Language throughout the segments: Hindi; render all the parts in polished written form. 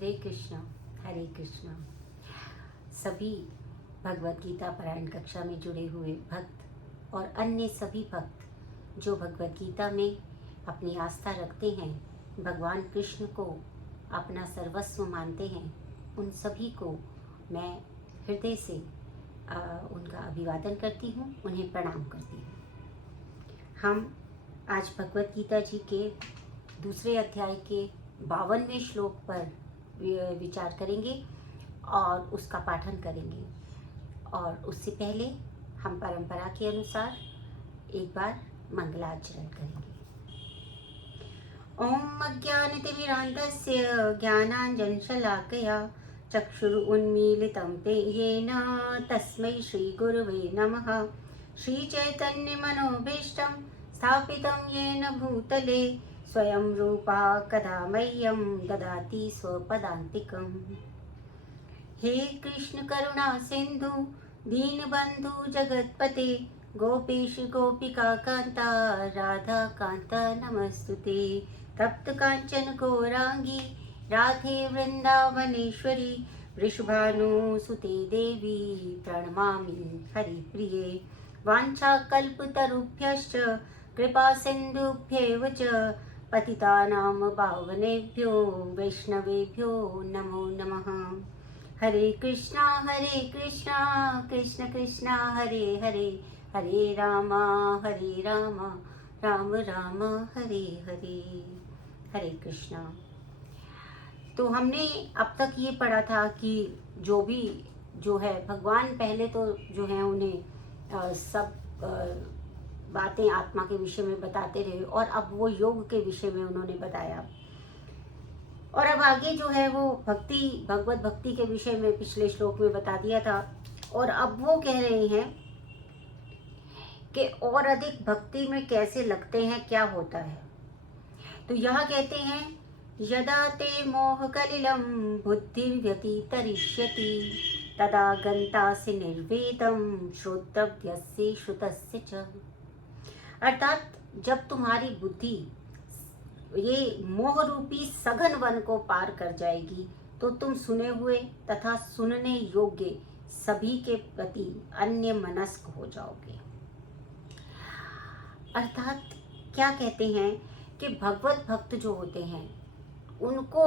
हरे कृष्णा। सभी भगवत गीता पारायण कक्षा में जुड़े हुए भक्त और अन्य सभी भक्त जो भगवत गीता में अपनी आस्था रखते हैं, भगवान कृष्ण को अपना सर्वस्व मानते हैं, उन सभी को मैं हृदय से उनका अभिवादन करती हूँ, उन्हें प्रणाम करती हूँ। हम आज भगवत गीता जी के दूसरे अध्याय के 52वें श्लोक पर विचार करेंगे और उसका पाठन करेंगे। और उससे पहले हम परंपरा के अनुसार एक बार मंगलाचरण करेंगे। ओम अज्ञानतिमिरान्धस्य ज्ञानाञ्जनशलाकया चक्षुरुन्मीलितं येन तस्मै श्रीगुरुवे नमः। श्रीचैतन्यमनोभीष्टं स्थापितं येन भूतले स्वयं रूपा कदा मह्यं ददाति स्वपदान्तिकम्। हे कृष्ण करुणा सिंधु दीनबंधु जगतपते गोपेश गोपिका कांता राधा कांता नमस्तुते। तप्त कांचन गौरांगी राधे वृंदावनेश्वरी वृषभानुसुते देवी प्रणमामि हरिप्रिये। वाञ्छाकल्पतरुभ्यश्च कृपा सिन्धुभ्येव च पतितानां पावनेभ्यो वैष्णवेभ्यो नमो नमः। हरे कृष्णा कृष्ण कृष्णा हरे हरे, हरे राम राम राम हरे हरे। हरे कृष्णा। तो हमने अब तक ये पढ़ा था कि जो है भगवान पहले तो जो है उन्हें सब बातें आत्मा के विषय में बताते रहे और अब वो योग के विषय में उन्होंने बताया। और अब आगे जो है वो भगवत भक्ति के विषय में पिछले श्लोक में बता दिया था। और अब वो कह रहे हैं कि और अधिक भक्ति में कैसे लगते हैं, क्या होता है। तो यहाँ कहते हैं यदा ते मोह कलिलम बुद्धिर्व्यतितरिष्यति तदा गन्तासि निर्वेदं श्रोतव्यस्य श्रुतस्य च। अर्थात जब तुम्हारी बुद्धि ये मोह रूपी सघन वन को पार कर जाएगी तो तुम सुने हुए तथा सुनने योग्य सभी के प्रति अन्य मनस्क हो जाओगे। अर्थात क्या कहते हैं कि भगवत भक्त जो होते हैं उनको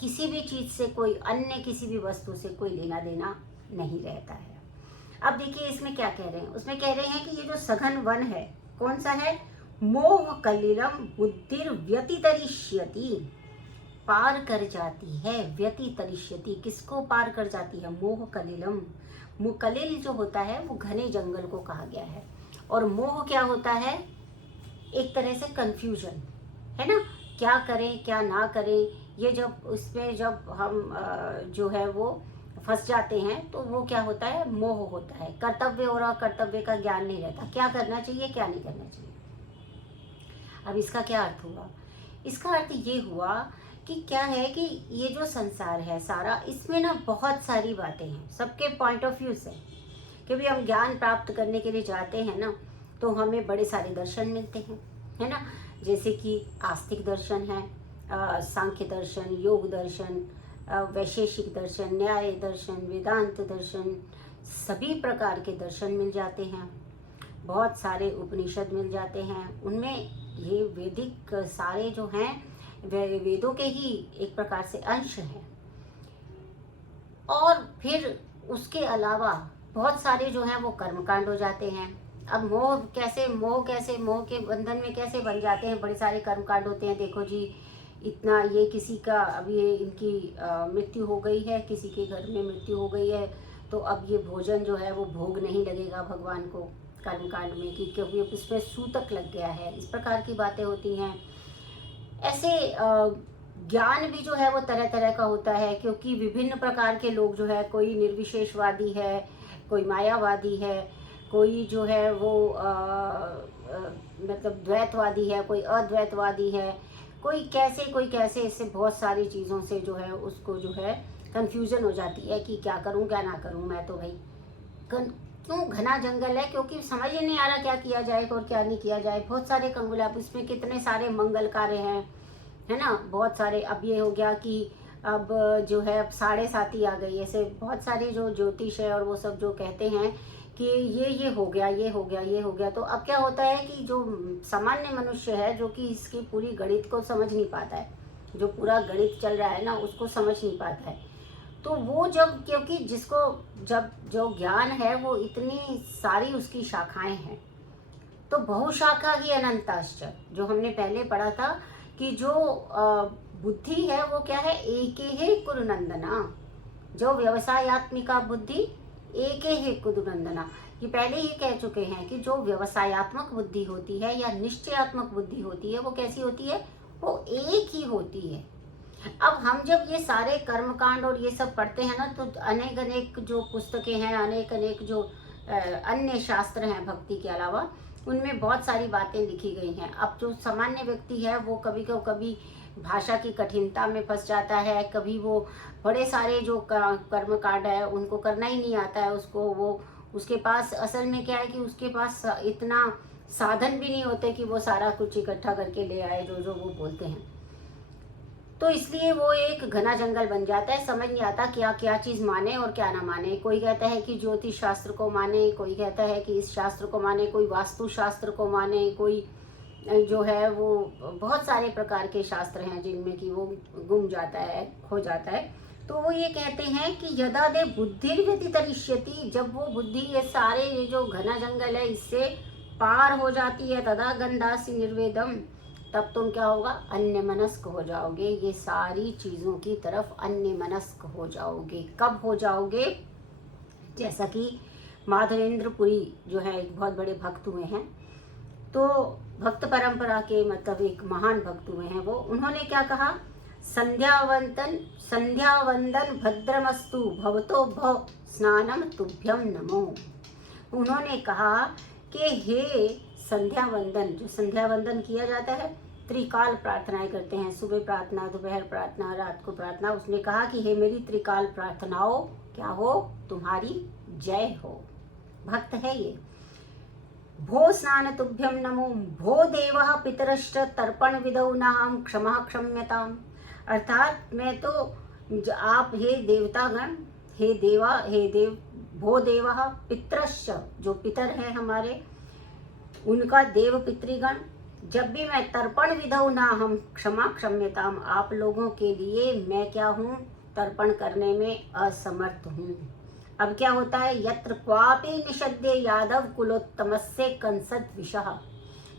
किसी भी चीज से कोई अन्य किसी भी वस्तु से कोई लेना देना नहीं रहता है। अब देखिए इसमें क्या कह रहे हैं, उसमें कह रहे हैं कि ये जो सघन वन है कौन सा है, मोह कलिलम बुद्धिर व्यतितरिष्यति, पार कर जाती है। व्यतितरिष्यति किसको पार कर जाती है, मोह कलिलम। कलिल जो होता है वो घने जंगल को कहा गया है और मोह क्या होता है, एक तरह से कंफ्यूजन है ना, क्या करें क्या ना करें। ये जब हम जो है वो फंस जाते हैं तो वो क्या होता है, मोह होता है। कर्तव्य और अकर्तव्य का ज्ञान नहीं रहता, क्या करना चाहिए क्या नहीं करना चाहिए। अब इसका क्या अर्थ हुआ, इसका अर्थ ये हुआ कि क्या है कि ये जो संसार है सारा, इसमें ना बहुत सारी बातें हैं, सबके पॉइंट ऑफ व्यू से। कि भी हम ज्ञान प्राप्त करने के लिए जाते हैं ना तो हमें बड़े सारे दर्शन मिलते हैं, है ना। जैसे कि आस्तिक दर्शन है, सांख्य दर्शन, योग दर्शन, वैशेषिक दर्शन, न्याय दर्शन, वेदांत दर्शन, सभी प्रकार के दर्शन मिल जाते हैं। बहुत सारे उपनिषद मिल जाते हैं, उनमें ये वैदिक सारे जो हैं वेदों के ही एक प्रकार से अंश हैं। और फिर उसके अलावा बहुत सारे जो हैं वो कर्मकांड हो जाते हैं। अब मोह के बंधन में कैसे बन जाते हैं, बड़े सारे कर्मकांड होते हैं। देखो जी, इतना ये किसी का अब ये इनकी मृत्यु हो गई है, किसी के घर में मृत्यु हो गई है तो अब ये भोजन जो है वो भोग नहीं लगेगा भगवान को कर्मकांड में, क्योंकि उसमें सूतक लग गया है। इस प्रकार की बातें होती हैं। ऐसे ज्ञान भी जो है वो तरह तरह का होता है, क्योंकि विभिन्न प्रकार के लोग जो है, कोई निर्विशेषवादी है, कोई मायावादी है, कोई जो है वो मतलब द्वैतवादी है, कोई अद्वैतवादी है, कोई कैसे, इससे बहुत सारी चीज़ों से जो है उसको जो है कंफ्यूजन हो जाती है कि क्या करूं क्या ना करूं। मैं तो भाई क्यों, घना जंगल है, क्योंकि समझ ही नहीं आ रहा क्या किया जाए और क्या नहीं किया जाए। बहुत सारे कंगुल, इसमें कितने सारे मंगल कार्य हैं, है ना, बहुत सारे। अब ये हो गया कि अब जो है अब 7:30 ही आ गई। ऐसे बहुत सारे जो ज्योतिष है और वो सब जो कहते हैं कि ये हो गया, ये हो गया, ये हो गया। तो अब क्या होता है कि जो सामान्य मनुष्य है, जो कि इसकी पूरी गणित को समझ नहीं पाता है, जो पूरा गणित चल रहा है ना, उसको समझ नहीं पाता है, तो वो जब, क्योंकि जिसको जब जो ज्ञान है वो इतनी सारी उसकी शाखाएं हैं, तो बहुशाखा ही अनंताश्च, जो हमने पहले पढ़ा था कि जो बुद्धि है वो क्या है, एके हे कुरुनंदना, जो व्यवसायत्मिका बुद्धि एके हे कुरुनंदना। ये पहले ही कह चुके हैं कि जो व्यवसायत्मक बुद्धि होती है या निश्चयात्मक बुद्धि होती है, वो कैसी होती है, वो एक ही होती है। अब हम जब ये सारे कर्मकांड और ये सब पढ़ते हैं ना, तो अनेक अनेक जो पुस्तकें हैं, अनेक अनेक जो अन्य शास्त्र हैं भक्ति के अलावा, उनमें बहुत सारी बातें लिखी गई हैं। अब जो सामान्य व्यक्ति है वो कभी भाषा की कठिनता में फंस जाता है, कभी वो बड़े सारे जो कर्मकांड है उनको करना ही नहीं आता है उसको। वो उसके पास असल में क्या है कि उसके पास इतना साधन भी नहीं होते कि वो सारा कुछ इकट्ठा करके ले आए जो जो वो बोलते हैं। तो इसलिए वो एक घना जंगल बन जाता है, समझ नहीं आता क्या क्या चीज़ माने और क्या ना माने। कोई कहता है कि ज्योतिष शास्त्र को माने, कोई कहता है कि इस शास्त्र को माने, कोई वास्तु शास्त्र को माने, कोई जो है वो बहुत सारे प्रकार के शास्त्र हैं जिनमें कि वो गुम जाता है, खो जाता है। तो वो ये कहते हैं कि यदा दे बुद्धि व्यतितरिष्यति, जब वो बुद्धि ये सारे ये जो घना जंगल है इससे पार हो जाती है, तदा गंधासी निर्वेदम, तब तुम क्या होगा, अन्य मनस्क हो जाओगे, ये सारी चीज़ों की तरफ अन्य मनस्क हो जाओगे। कब हो जाओगे, जैसा कि माधवेंद्रपुरी जो है एक बहुत बड़े भक्त हुए हैं, तो भक्त परंपरा के मतलब एक महान भक्त हुए हैं वो, उन्होंने क्या कहा, संध्यावंदन भद्रमस्तु भवतो भव स्नानम तुभ्यम नमो। उन्होंने कहा कि हे संध्या वंदन, जो संध्या वंदन किया जाता है, त्रिकाल प्रार्थनाएं करते हैं, सुबह प्रार्थना, दोपहर प्रार्थना, रात को प्रार्थना। उसने कहा कि हे मेरी त्रिकाल प्रार्थनाओं क्या हो, तुम्हारी जय हो। भक्त है ये। भो स्नान तुभ्यम नमो, भो देवः पितरश्च तर्पण विदौ नाहं क्षमा क्षम्यताम। अर्थात मैं तो आप हे देवतागण, हे देव, भो देवः पितरश्च, जो पितर हैं हमारे, उनका देव पितृगण, जब भी मैं तर्पण विधौ ना हम क्षमा क्षम्यताम, आप लोगों के लिए मैं क्या हूँ, तर्पण करने में असमर्थ हूँ। अब क्या होता है, यत्र क्वापि निषद्य यादव कुलोत्तमस्य कंसद विषः,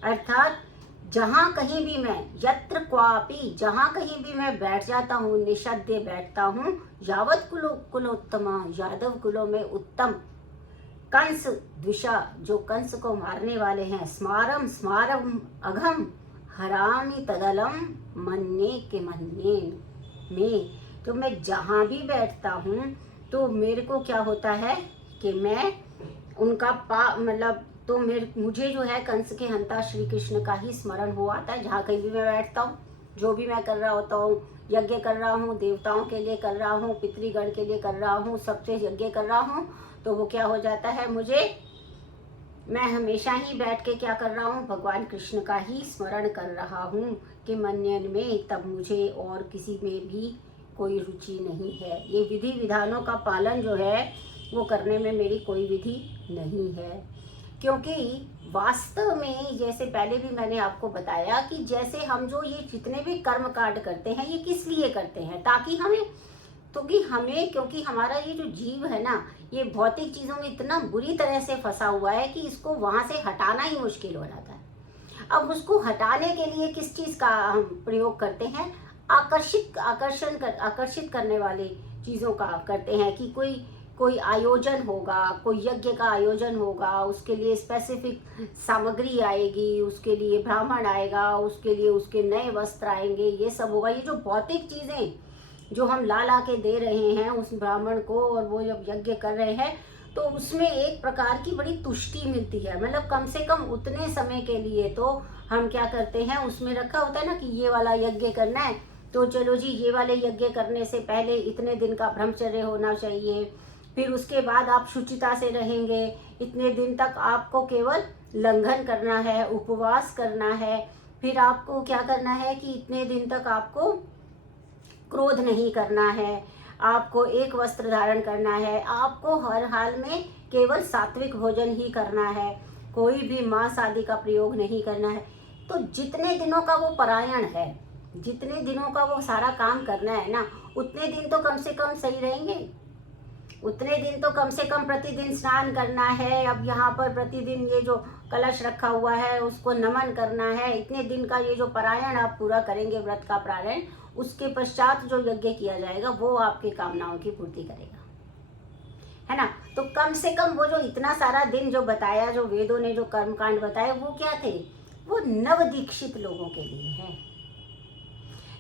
अर्थात जहाँ कहीं भी मैं, यत्र क्वापि, जहाँ कहीं भी मैं बैठ जाता हूँ, निषद्य बैठता हूँ, यावत कुलोत्तम, यादव कुलों में उत्तम, कंस द्विषा, जो कंस को मारने वाले हैं, स्मारम स्मारम अघम हरामी तदलम मन्ये के मन्येन में, तो मैं जहाँ भी बैठता हूँ तो मेरे को क्या होता है कि मैं उनका मतलब तो मुझे जो है कंस के हंता श्री कृष्ण का ही स्मरण हो आता है। जहाँ कहीं भी मैं बैठता हूँ, जो भी मैं कर रहा होता हूँ, यज्ञ कर रहा हूँ, देवताओं के लिए कर रहा हूँ, पितृगण के लिए कर रहा हूँ, सबसे यज्ञ कर रहा हूँ, तो वो क्या हो जाता है, मैं हमेशा ही बैठ के क्या कर रहा हूँ, भगवान कृष्ण का ही स्मरण कर रहा हूँ कि मन्यन में, तब मुझे और किसी में भी कोई रुचि नहीं है। ये विधि विधानों का पालन जो है वो करने में मेरी कोई विधि नहीं है, क्योंकि वास्तव में जैसे पहले भी मैंने आपको बताया कि जैसे हम जो ये जितने भी कर्म कांड करते हैं ये किस लिए करते हैं, ताकि क्योंकि हमारा ये जो जीव है ना, ये भौतिक चीज़ों में इतना बुरी तरह से फंसा हुआ है कि इसको वहाँ से हटाना ही मुश्किल हो जाता है। अब उसको हटाने के लिए किस चीज़ का हम प्रयोग करते हैं, आकर्षित करने वाली चीज़ों का करते हैं कि कोई आयोजन होगा, कोई यज्ञ का आयोजन होगा, उसके लिए स्पेसिफिक सामग्री आएगी, उसके लिए ब्राह्मण आएगा, उसके लिए उसके नए वस्त्र आएंगे, ये सब होगा। ये जो भौतिक चीज़ें जो हम ला के दे रहे हैं उस ब्राह्मण को, और वो जब यज्ञ कर रहे हैं तो उसमें एक प्रकार की बड़ी तुष्टि मिलती है, मतलब कम से कम उतने समय के लिए तो हम क्या करते हैं, उसमें रखा होता है ना कि ये वाला यज्ञ करना है, तो चलो जी ये वाले यज्ञ करने से पहले इतने दिन का ब्रह्मचर्य होना चाहिए, फिर उसके बाद आप शुचिता से रहेंगे, इतने दिन तक आपको केवल लंघन करना है, उपवास करना है, फिर आपको क्या करना है कि इतने दिन तक आपको क्रोध नहीं करना है, आपको एक वस्त्र धारण करना है, आपको हर हाल में केवल सात्विक भोजन ही करना है, कोई भी मांस आदि का प्रयोग नहीं करना है। तो जितने दिनों का वो परायण है, जितने दिनों का वो सारा काम करना है ना, उतने दिन तो कम से कम सही रहेंगे। उतने दिन तो कम से कम प्रतिदिन स्नान करना है। अब यहाँ पर प्रतिदिन ये जो कलश रखा हुआ है उसको नमन करना है। इतने दिन का ये जो पारायण आप पूरा करेंगे, व्रत का पारायण, उसके पश्चात जो यज्ञ किया जाएगा वो आपकी कामनाओं की पूर्ति करेगा, है ना। तो कम से कम वो जो इतना सारा दिन जो बताया, जो वेदों ने जो कर्मकांड बताए, वो क्या थे? वो नव दीक्षित लोगों के लिए है,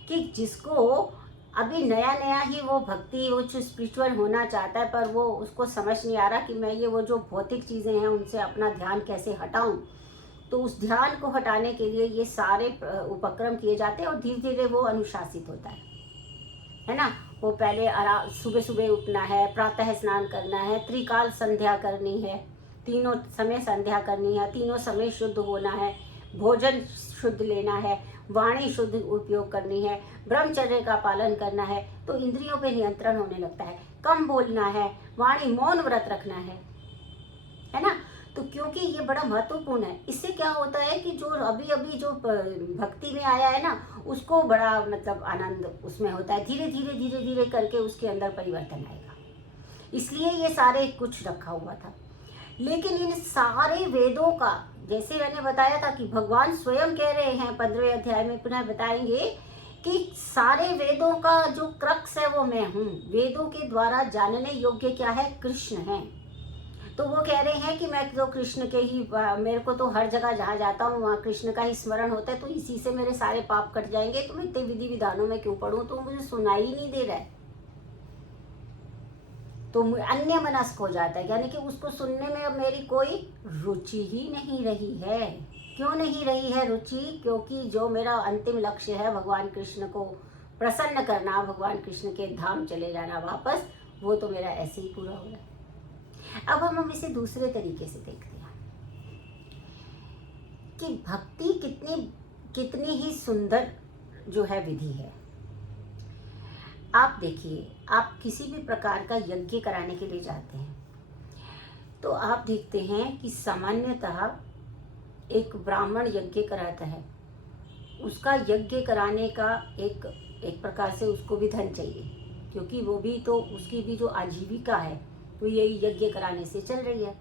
कि जिसको अभी नया नया ही वो भक्ति, वो जो स्पिरिचुअल होना चाहता है, पर वो उसको समझ नहीं आ रहा कि मैं ये वो जो भौतिक चीज़ें हैं उनसे अपना ध्यान कैसे हटाऊं। तो उस ध्यान को हटाने के लिए ये सारे उपक्रम किए जाते हैं और धीरे धीरे वो अनुशासित होता है ना। वो पहले सुबह सुबह उठना है, प्रातः स्नान करना है, त्रिकाल संध्या करनी है, तीनों समय संध्या करनी है, तीनों समय शुद्ध होना है, भोजन शुद्ध लेना है, वाणी शुद्ध उपयोग करनी है, ब्रह्मचर्य का पालन करना है। तो इंद्रियों पे नियंत्रण होने लगता है, कम बोलना है, वाणी मौन व्रत रखना है ना। तो क्योंकि ये बड़ा महत्वपूर्ण है, इससे क्या होता है कि जो अभी अभी जो भक्ति में आया है ना, उसको बड़ा मतलब आनंद उसमें होता है। धीरे धीरे धीरे धीरे करके उसके अंदर परिवर्तन आएगा, इसलिए ये सारे कुछ रखा हुआ था। लेकिन इन सारे वेदों का, जैसे मैंने बताया था कि भगवान स्वयं कह रहे हैं 15वें अध्याय में, पुनः बताएंगे कि सारे वेदों का जो क्रक्स है वो मैं हूँ। वेदों के द्वारा जानने योग्य क्या है? कृष्ण है। तो वो कह रहे हैं कि मैं तो कृष्ण के ही, मेरे को तो हर जगह जहाँ जाता हूँ वहाँ कृष्ण का ही स्मरण होता है, तो इसी से मेरे सारे पाप कट जाएंगे, तो मैं इतने विधि विधानों में क्यों पढ़ूँ? तो मुझे सुनाई ही नहीं दे रहा है, तो अन्य मनस्क हो जाता है, यानी कि उसको सुनने में अब मेरी कोई रुचि ही नहीं रही है। क्यों नहीं रही है रुचि? क्योंकि जो मेरा अंतिम लक्ष्य है भगवान कृष्ण को प्रसन्न करना, भगवान कृष्ण के धाम चले जाना वापस, वो तो मेरा ऐसे ही पूरा हो रहा है। अब हम इसे दूसरे तरीके से देखते हैं कि भक्ति कितनी ही सुंदर जो है विधि है। आप देखिए, आप किसी भी प्रकार का यज्ञ कराने के लिए जाते हैं तो आप देखते हैं कि सामान्यतः एक ब्राह्मण यज्ञ कराता है, उसका यज्ञ कराने का एक प्रकार से उसको भी धन चाहिए, क्योंकि वो भी तो, उसकी भी जो आजीविका है वो यही यज्ञ कराने से चल रही है।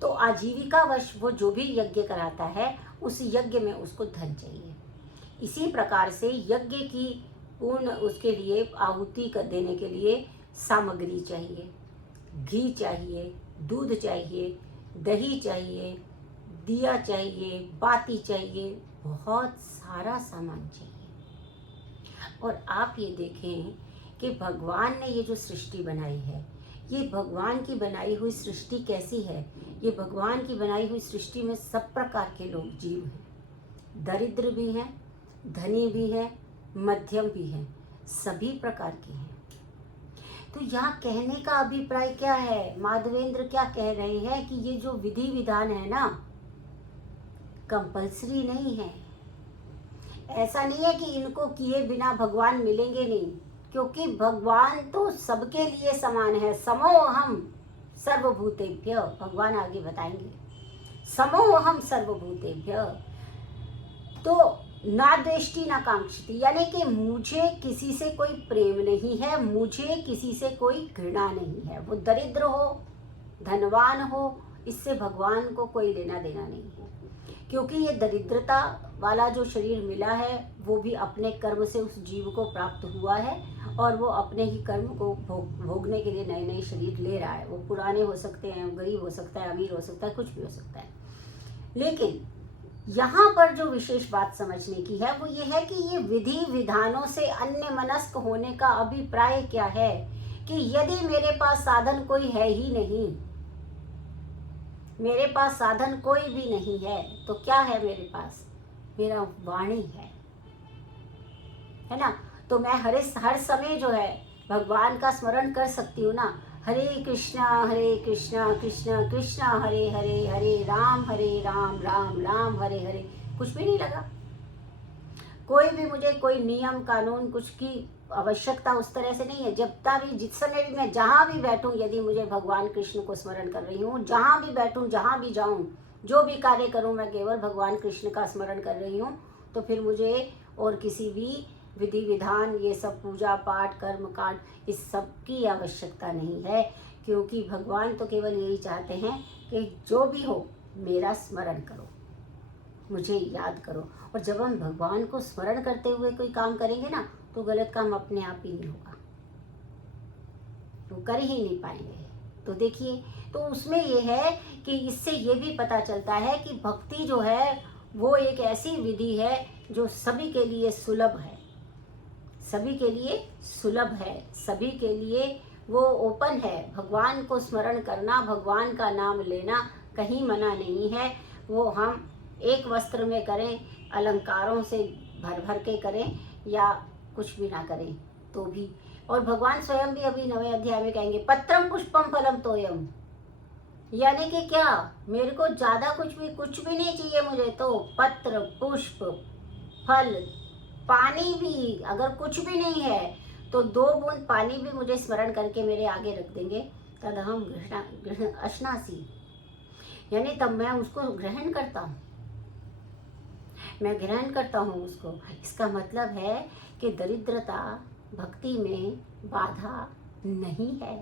तो आजीविका वश वो जो भी यज्ञ कराता है उस यज्ञ में उसको धन चाहिए। इसी प्रकार से यज्ञ की पूर्ण उसके लिए आहुति देने के लिए सामग्री चाहिए, घी चाहिए, दूध चाहिए, दही चाहिए, दिया चाहिए, बाती चाहिए, बहुत सारा सामान चाहिए। और आप ये देखें कि भगवान ने ये जो सृष्टि बनाई है, ये भगवान की बनाई हुई सृष्टि कैसी है? ये भगवान की बनाई हुई सृष्टि में सब प्रकार के लोग जीव हैं, दरिद्र भी हैं, धनी भी हैं, मध्यम भी हैं, सभी प्रकार के हैं। तो यहाँ कहने का अभिप्राय क्या है? माधवेंद्र क्या कह रहे हैं कि ये जो विधि विधान है ना, कंपल्सरी नहीं है। ऐसा नहीं है कि इनको किए बिना भगवान मिलेंगे नहीं, क्योंकि भगवान तो सबके लिए समान है। समोहम सर्वभूतेभ्य, भगवान आगे बताएंगे, समोहम सर्वभूतेभ्य। तो ना द्वेष्टि ना कांक्षति, यानी कि मुझे किसी से कोई प्रेम नहीं है, मुझे किसी से कोई घृणा नहीं है। वो दरिद्र हो, धनवान हो, इससे भगवान को कोई लेना देना नहीं है, क्योंकि ये दरिद्रता वाला जो शरीर मिला है वो भी अपने कर्म से उस जीव को प्राप्त हुआ है, और वो अपने ही कर्म को भोगने के लिए नए नए शरीर ले रहा है। वो पुराने हो सकते हैं, गरीब हो सकता है, अमीर हो सकता है, कुछ भी हो सकता है। लेकिन यहाँ पर जो विशेष बात समझने की है वो ये है कि ये विधि विधानों से अन्य मनस्क होने का अभिप्राय क्या है? कि यदि मेरे पास साधन कोई है ही नहीं, मेरे पास साधन कोई भी नहीं है, तो क्या है मेरे पास? मेरा वाणी है ना। तो मैं हर समय जो है भगवान का स्मरण कर सकती हूँ ना। हरे कृष्णा कृष्ण कृष्ण हरे हरे, हरे राम राम राम हरे हरे। कुछ भी नहीं लगा, कोई भी मुझे कोई नियम कानून कुछ की आवश्यकता उस तरह से नहीं है। जब तक भी, जिस समय भी मैं जहाँ भी बैठूं, यदि मुझे भगवान कृष्ण को स्मरण कर रही हूँ, जहाँ भी बैठूं, जहाँ भी जाऊं, जो भी कार्य करूं, मैं केवल भगवान कृष्ण का स्मरण कर रही हूँ, तो फिर मुझे और किसी भी विधि विधान, ये सब पूजा पाठ कर्म कांड, इस सब की आवश्यकता नहीं है। क्योंकि भगवान तो केवल यही चाहते हैं कि जो भी हो मेरा स्मरण करो, मुझे याद करो। और जब हम भगवान को स्मरण करते हुए कोई काम करेंगे ना, तो गलत काम अपने आप ही नहीं होगा, तो कर ही नहीं पाएंगे। तो देखिए, तो उसमें ये है कि इससे ये भी पता चलता है कि भक्ति जो है वो एक ऐसी विधि है जो सभी के लिए सुलभ है, सभी के लिए सुलभ है, सभी के लिए वो ओपन है। भगवान को स्मरण करना, भगवान का नाम लेना कहीं मना नहीं है। वो हम एक वस्त्र में करें, अलंकारों से भर भर के करें, या कुछ भी ना करें तो भी। और भगवान स्वयं भी अभी 9वें अध्याय में कहेंगे, पत्रम पुष्पम फलम तोयम, यानी कि क्या, मेरे को ज्यादा कुछ भी नहीं चाहिए। मुझे तो पत्र, पुष्प, फल, पानी भी, अगर कुछ भी नहीं है तो 2 बूंद पानी भी मुझे स्मरण करके मेरे आगे रख देंगे, तद हम अश्नासी, यानी तब मैं उसको ग्रहण करता हूँ, मैं ग्रहण करता हूँ उसको। इसका मतलब है कि दरिद्रता भक्ति में बाधा नहीं है।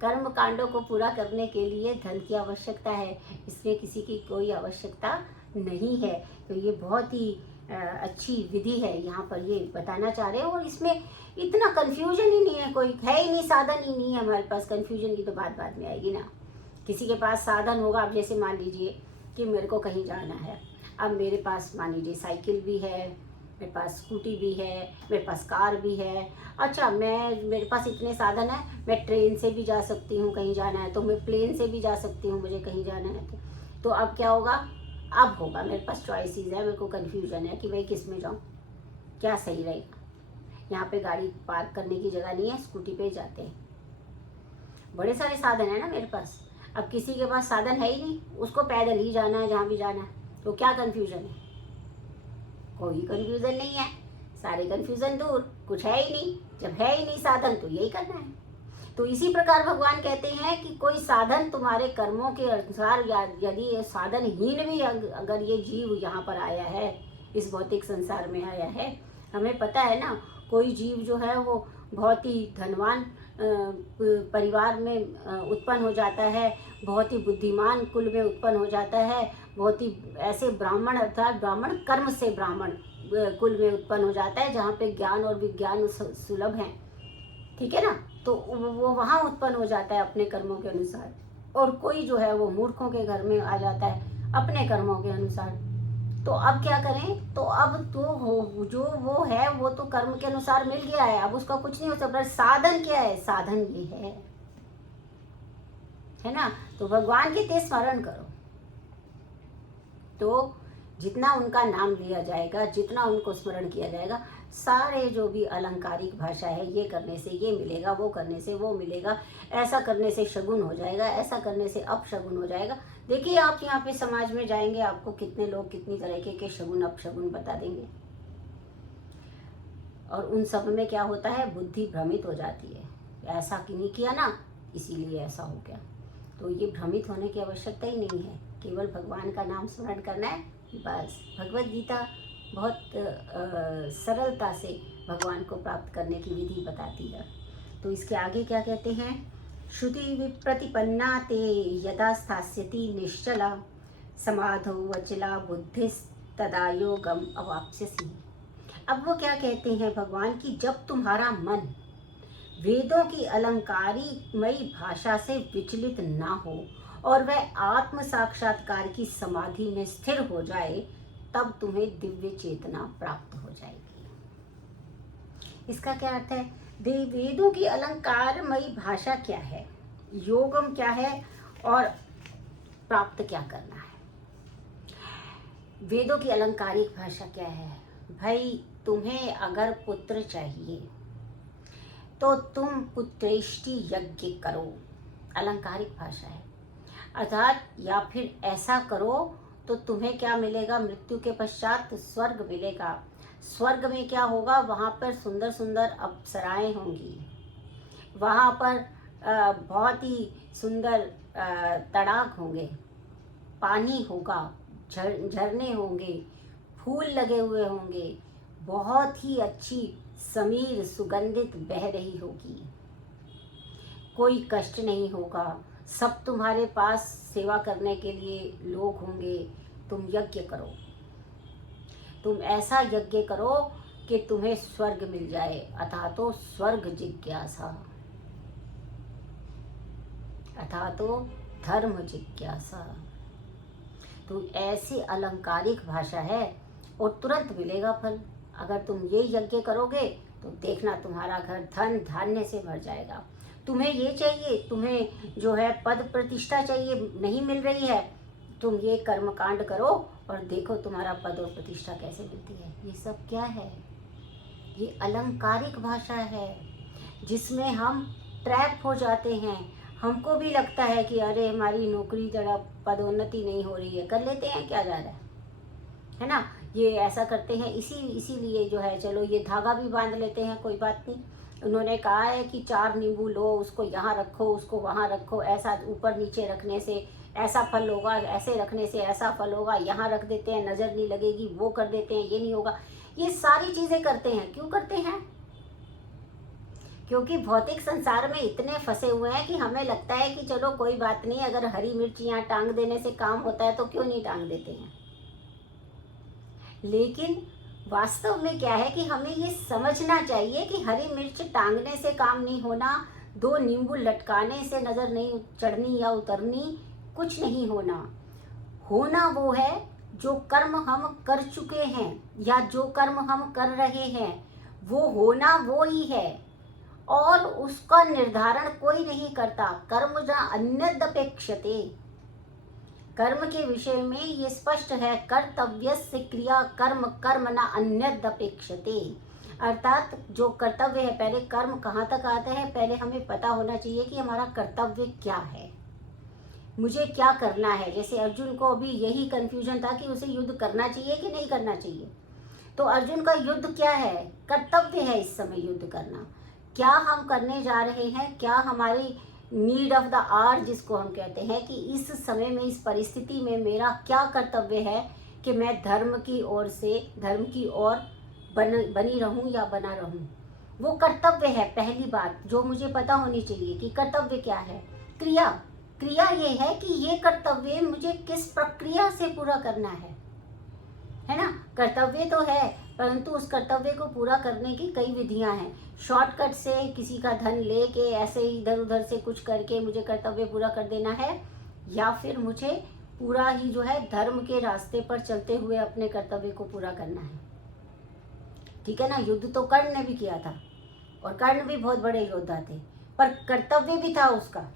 कर्म कांडों को पूरा करने के लिए धन की आवश्यकता है, इसमें किसी की कोई आवश्यकता नहीं है। तो ये बहुत ही अच्छी विधि है, यहाँ पर ये बताना चाह रहे हैं। और इसमें इतना कन्फ्यूजन ही नहीं है, कोई है ही नहीं, साधन ही नहीं है हमारे पास। कन्फ्यूजन की तो बात में आएगी ना। किसी के पास साधन होगा, अब जैसे मान लीजिए कि मेरे को कहीं जाना है, अब मेरे पास मान लीजिए साइकिल भी है, मेरे पास स्कूटी भी है, मेरे पास कार भी है। अच्छा, मेरे पास इतने साधन है, मैं ट्रेन से भी जा सकती हूँ कहीं जाना है, तो मैं प्लेन से भी जा सकती हूँ मुझे कहीं जाना है तो अब क्या होगा, अब होगा मेरे पास चॉइसेस है, मेरे को कन्फ्यूजन है कि भाई किस में जाऊँ, क्या सही रहेगा। यहाँ पे गाड़ी पार्क करने की जगह नहीं है, स्कूटी पे जाते हैं, बड़े सारे साधन है ना मेरे पास। अब किसी के पास साधन है ही नहीं, उसको पैदल ही जाना है जहाँ भी जाना है, तो क्या कन्फ्यूजन है, कोई कन्फ्यूजन नहीं है, सारे कन्फ्यूजन दूर, कुछ है ही नहीं। जब है ही नहीं साधन तो यही करना है। तो इसी प्रकार भगवान कहते हैं कि कोई साधन तुम्हारे कर्मों के अनुसार, या यदि साधनहीन भी अगर ये जीव यहाँ पर आया है, इस भौतिक संसार में आया है, हमें पता है ना, कोई जीव जो है वो बहुत ही धनवान परिवार में उत्पन्न हो जाता है, बहुत ही बुद्धिमान कुल में उत्पन्न हो जाता है, बहुत ही ऐसे ब्राह्मण, अर्थात ब्राह्मण कर्म से ब्राह्मण कुल में उत्पन्न हो जाता है, जहाँ पे ज्ञान और विज्ञान सुलभ हैं, ठीक है ना। तो वो वहाँ उत्पन्न हो जाता है अपने कर्मों के अनुसार। और कोई जो है वो मूर्खों के घर में आ जाता है अपने कर्मों के अनुसार। तो अब क्या करें, तो अब तो हो जो वो है वो तो कर्म के अनुसार मिल गया है, अब उसका कुछ नहीं हो सकता। साधन क्या है, साधन ये है ना। तो भगवान के ते स्मरण करो, तो जितना उनका नाम लिया जाएगा, जितना उनको स्मरण किया जाएगा, सारे जो भी अलंकारिक भाषा है, ये करने से ये मिलेगा, वो करने से वो मिलेगा, ऐसा करने से शगुन हो जाएगा, ऐसा करने से अपशगुन हो जाएगा। देखिए आप यहाँ पे समाज में जाएंगे, आपको कितने लोग कितनी तरीके के शगुन अपशगुन बता देंगे, और उन सब में क्या होता है, बुद्धि भ्रमित हो जाती है, ऐसा कि नहीं किया ना इसीलिए ऐसा हो गया। तो ये भ्रमित होने की आवश्यकता ही नहीं है, केवल भगवान का नाम स्मरण करना है बस। भगवत गीता बहुत सरलता से भगवान को प्राप्त करने की विधि बताती है। तो इसके आगे क्या कहते हैं, श्रुति विप्रतिपन्ना ते यदा स्थास्यति निश्चला समाधो वचला बुद्धिस्तदा योगम अवाप्स्यसि। अब वो क्या कहते हैं भगवान की, जब तुम्हारा मन वेदों की अलंकारिकमयी भाषा से विचलित ना हो और वह आत्म साक्षात्कार की समाधि में स्थिर हो जाए, तब तुम्हें दिव्य चेतना प्राप्त हो जाएगी। इसका क्या अर्थ है, वेदों की अलंकारमयी भाषा क्या है, योगम क्या है, और प्राप्त क्या करना है। वेदों की अलंकारिक भाषा क्या है, भाई तुम्हें अगर पुत्र चाहिए तो तुम पुत्रेष्टि यज्ञ करो, अलंकारिक भाषा है। अर्थात या फिर ऐसा करो तो तुम्हें क्या मिलेगा, मृत्यु के पश्चात स्वर्ग मिलेगा, स्वर्ग में क्या होगा, वहाँ पर सुंदर सुंदर अप्सराएं होंगी, वहाँ पर बहुत ही सुंदर तड़ाक होंगे, पानी होगा, झरने होंगे, फूल लगे हुए होंगे, बहुत ही अच्छी समीर सुगंधित बह रही होगी, कोई कष्ट नहीं होगा, सब तुम्हारे पास सेवा करने के लिए लोग होंगे। तुम यज्ञ करो, तुम ऐसा यज्ञ करो कि तुम्हें स्वर्ग मिल जाए, अथा तो स्वर्ग जिज्ञासा, अथा तो धर्म जिज्ञासा। तो ऐसी अलंकारिक भाषा है और तुरंत मिलेगा फल। अगर तुम ये यज्ञ करोगे तो देखना तुम्हारा घर धन धान्य से भर जाएगा। तुम्हें ये चाहिए, तुम्हें जो है पद प्रतिष्ठा चाहिए, नहीं मिल रही है, तुम ये कर्म कांड करो और देखो तुम्हारा पद और प्रतिष्ठा कैसे मिलती है। ये सब क्या है? ये अलंकारिक भाषा है जिसमें हम ट्रैप हो जाते हैं। हमको भी लगता है कि अरे हमारी नौकरी तरफ पदोन्नति नहीं हो रही है, कर लेते हैं, क्या जा रहा है ना। ये ऐसा करते हैं, इसीलिए जो है चलो ये धागा भी बांध लेते हैं, कोई बात नहीं। उन्होंने कहा है कि 4 नींबू लो, उसको यहाँ रखो, उसको वहाँ रखो, ऐसा ऊपर नीचे रखने से ऐसा फल होगा, ऐसे रखने से ऐसा फल होगा, यहाँ रख देते हैं नज़र नहीं लगेगी, वो कर देते हैं ये नहीं होगा। ये सारी चीज़ें करते हैं, क्यों करते हैं? क्योंकि भौतिक संसार में इतने फंसे हुए हैं कि हमें लगता है कि चलो कोई बात नहीं, अगर हरी मिर्च यहाँ टांग देने से काम होता है तो क्यों नहीं टांग देते हैं। लेकिन वास्तव में क्या है कि हमें ये समझना चाहिए कि हरी मिर्च टांगने से काम नहीं होना, 2 नींबू लटकाने से नज़र नहीं चढ़नी या उतरनी, कुछ नहीं होना। होना वो है जो कर्म हम कर चुके हैं या जो कर्म हम कर रहे हैं, वो होना वो ही है और उसका निर्धारण कोई नहीं करता। कर्म न अन्यदपेक्षते, कर्म के विषय में ये स्पष्ट है, कर्तव्यस्य क्रिया कर्म कर्म न अन्यदपेक्षते। अर्थात जो कर्तव्य है, पहले कर्म कहाँ तक आता है, पहले हमें पता होना चाहिए कि हमारा कर्तव्य क्या है, मुझे क्या करना है। जैसे अर्जुन को अभी यही कंफ्यूजन था कि उसे युद्ध करना चाहिए कि नहीं करना चाहिए। तो अर्जुन का युद्ध क्या है, कर्तव्य है इस समय युद्ध करना। क्या हम करने जा रहे हैं, क्या हमारी नीड ऑफ द आवर जिसको हम कहते हैं कि इस समय में, इस परिस्थिति में मेरा क्या कर्तव्य है कि मैं धर्म की ओर से, धर्म की ओर बनी रहूं या बना रहूं। वो कर्तव्य है पहली बात जो मुझे पता होनी चाहिए कि कर्तव्य क्या है। क्रिया ये है कि ये कर्तव्य मुझे किस प्रक्रिया से पूरा करना है ना। कर्तव्य तो है, परंतु उस कर्तव्य को पूरा करने की कई विधियां हैं। शॉर्टकट से किसी का धन लेके ऐसे इधर उधर से कुछ करके मुझे कर्तव्य पूरा कर देना है, या फिर मुझे पूरा ही जो है धर्म के रास्ते पर चलते हुए अपने कर्तव्य को पूरा करना है। ठीक है ना। युद्ध तो कर्ण ने भी किया था और कर्ण भी बहुत बड़े योद्धा थे, पर कर्तव्य भी था, उसका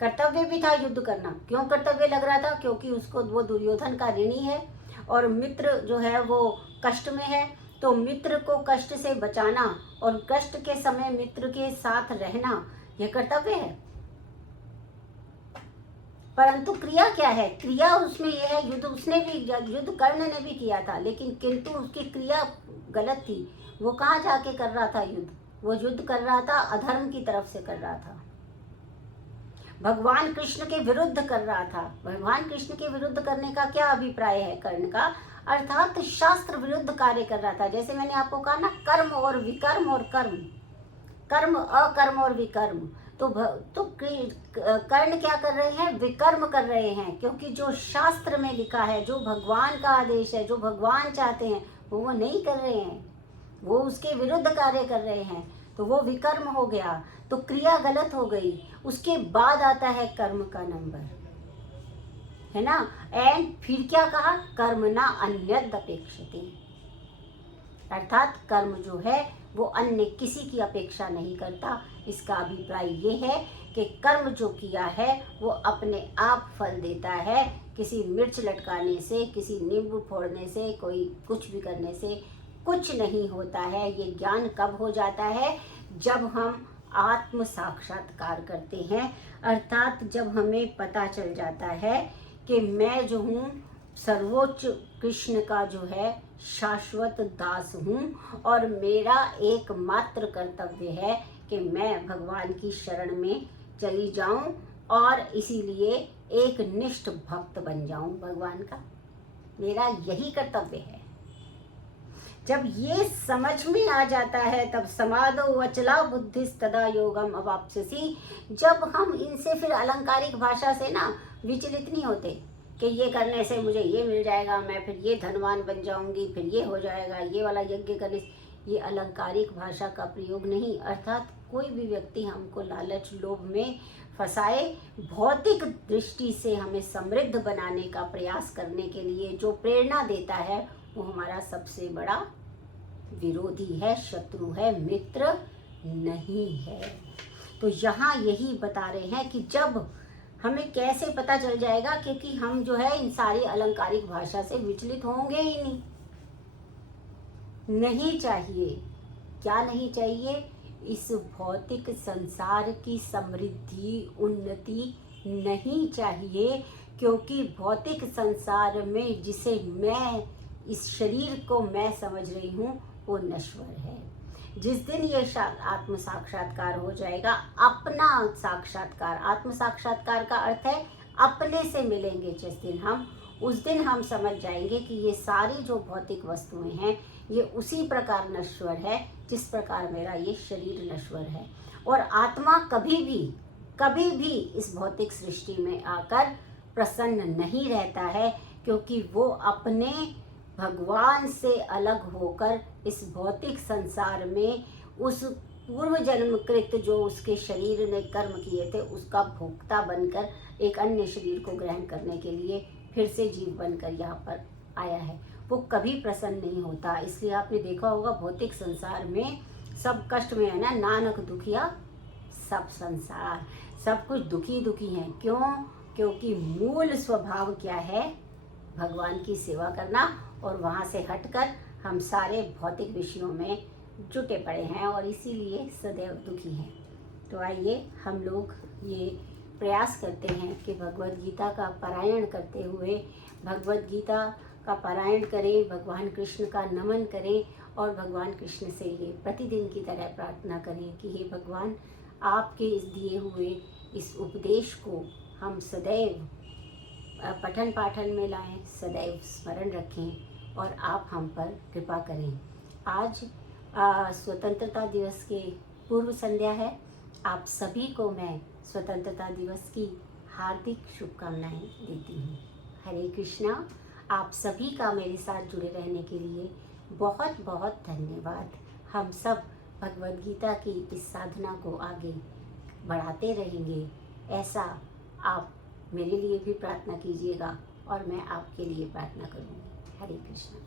कर्तव्य भी था युद्ध करना। क्यों कर्तव्य लग रहा था? क्योंकि उसको, वो दुर्योधन का ऋणी है और मित्र जो है वो कष्ट में है, तो मित्र को कष्ट से बचाना और कष्ट के समय मित्र के साथ रहना, यह कर्तव्य है। परंतु क्रिया क्या है? क्रिया उसमें यह है, युद्ध उसने भी, युद्ध कर्ण ने भी किया था, लेकिन किंतु उसकी क्रिया गलत थी। वो कहाँ जाके कर रहा था युद्ध? वो युद्ध कर रहा था अधर्म की तरफ से कर रहा था, भगवान कृष्ण के विरुद्ध कर रहा था। भगवान कृष्ण के विरुद्ध करने का क्या अभिप्राय है कर्ण का? अर्थात शास्त्र विरुद्ध कार्य कर रहा था। जैसे मैंने आपको कहा ना, कर्म और विकर्म और कर्म, कर्म अकर्म और विकर्म। तो कर्ण क्या कर रहे हैं? विकर्म कर रहे हैं, क्योंकि जो शास्त्र में लिखा है, जो भगवान का आदेश है, जो भगवान चाहते हैं, वो नहीं कर रहे हैं, वो उसके विरुद्ध कार्य कर रहे हैं, तो वो विकर्म हो गया, तो क्रिया गलत हो गई। उसके बाद आता है कर्म का नंबर, है ना। एंड फिर क्या कहा? कर्म ना अन्यद अपेक्षते, अर्थात कर्म जो है वो अन्य किसी की अपेक्षा नहीं करता। इसका अभिप्राय ये है कि कर्म जो किया है वो अपने आप फल देता है। किसी मिर्च लटकाने से, किसी नींबू फोड़ने से, कोई कुछ भी करने से कुछ नहीं होता है। ये ज्ञान कब हो जाता है? जब हम आत्म साक्षात्कार करते हैं, अर्थात जब हमें पता चल जाता है कि मैं जो हूँ सर्वोच्च कृष्ण का जो है शाश्वत दास हूँ, और मेरा एकमात्र कर्तव्य है कि मैं भगवान की शरण में चली जाऊं और इसीलिए एक निष्ठ भक्त बन जाऊं भगवान का। मेरा यही कर्तव्य है। जब ये समझ में आ जाता है तब समाधो वचला बुद्धिस्तदा योगम अवाप्स्यसि। जब हम इनसे फिर अलंकारिक भाषा से ना विचलित नहीं होते कि ये करने से मुझे ये मिल जाएगा, मैं फिर ये धनवान बन जाऊंगी, फिर ये हो जाएगा, ये वाला यज्ञ करने से, ये अलंकारिक भाषा का प्रयोग नहीं। अर्थात कोई भी व्यक्ति हमको लालच लोभ में फंसाए, भौतिक दृष्टि से हमें समृद्ध बनाने का प्रयास करने के लिए जो प्रेरणा देता है, वो हमारा सबसे बड़ा विरोधी है, शत्रु है, मित्र नहीं है। तो यहाँ यही बता रहे हैं कि जब हमें कैसे पता चल जाएगा, क्योंकि हम जो है इन सारी अलंकारिक भाषा से विचलित होंगे ही नहीं चाहिए। क्या नहीं चाहिए? इस भौतिक संसार की समृद्धि उन्नति नहीं चाहिए, क्योंकि भौतिक संसार में जिसे मैं, इस शरीर को मैं समझ रही हूँ, वो नश्वर है। जिस दिन ये आत्म साक्षात्कार हो जाएगा, अपना साक्षात्कार, आत्म साक्षात्कार का अर्थ है अपने से मिलेंगे जिस दिन हम, उस दिन हम समझ जाएंगे कि ये सारी जो भौतिक वस्तुएं हैं ये उसी प्रकार नश्वर है जिस प्रकार मेरा ये शरीर नश्वर है। और आत्मा कभी भी इस भौतिक सृष्टि में आकर प्रसन्न नहीं रहता है, क्योंकि वो अपने भगवान से अलग होकर इस भौतिक संसार में उस पूर्व जन्मकृत जो उसके शरीर ने कर्म किए थे उसका भोक्ता बनकर एक अन्य शरीर को ग्रहण करने के लिए फिर से जीव बनकर यहाँ पर आया है। वो कभी प्रसन्न नहीं होता। इसलिए आपने देखा होगा भौतिक संसार में सब कष्ट में है ना, नानक दुखिया सब संसार, सब कुछ दुखी दुखी हैं। क्यों? क्योंकि मूल स्वभाव क्या है? भगवान की सेवा करना, और वहाँ से हटकर हम सारे भौतिक विषयों में जुटे पड़े हैं और इसीलिए सदैव दुखी हैं। तो आइए हम लोग ये प्रयास करते हैं कि भगवद गीता का पारायण करते हुए भगवद गीता का पारायण करें, भगवान कृष्ण का नमन करें और भगवान कृष्ण से ये प्रतिदिन की तरह प्रार्थना करें कि हे भगवान, आपके इस दिए हुए इस उपदेश को हम सदैव पठन पाठन में लाएं, सदैव स्मरण रखें और आप हम पर कृपा करें। आज स्वतंत्रता दिवस के पूर्व संध्या है। आप सभी को मैं स्वतंत्रता दिवस की हार्दिक शुभकामनाएं देती हूँ। हरे कृष्णा। आप सभी का मेरे साथ जुड़े रहने के लिए बहुत बहुत धन्यवाद। हम सब भगवद गीता की इस साधना को आगे बढ़ाते रहेंगे, ऐसा आप मेरे लिए भी प्रार्थना कीजिएगा और मैं आपके लिए प्रार्थना करूँगी। हरे कृष्ण।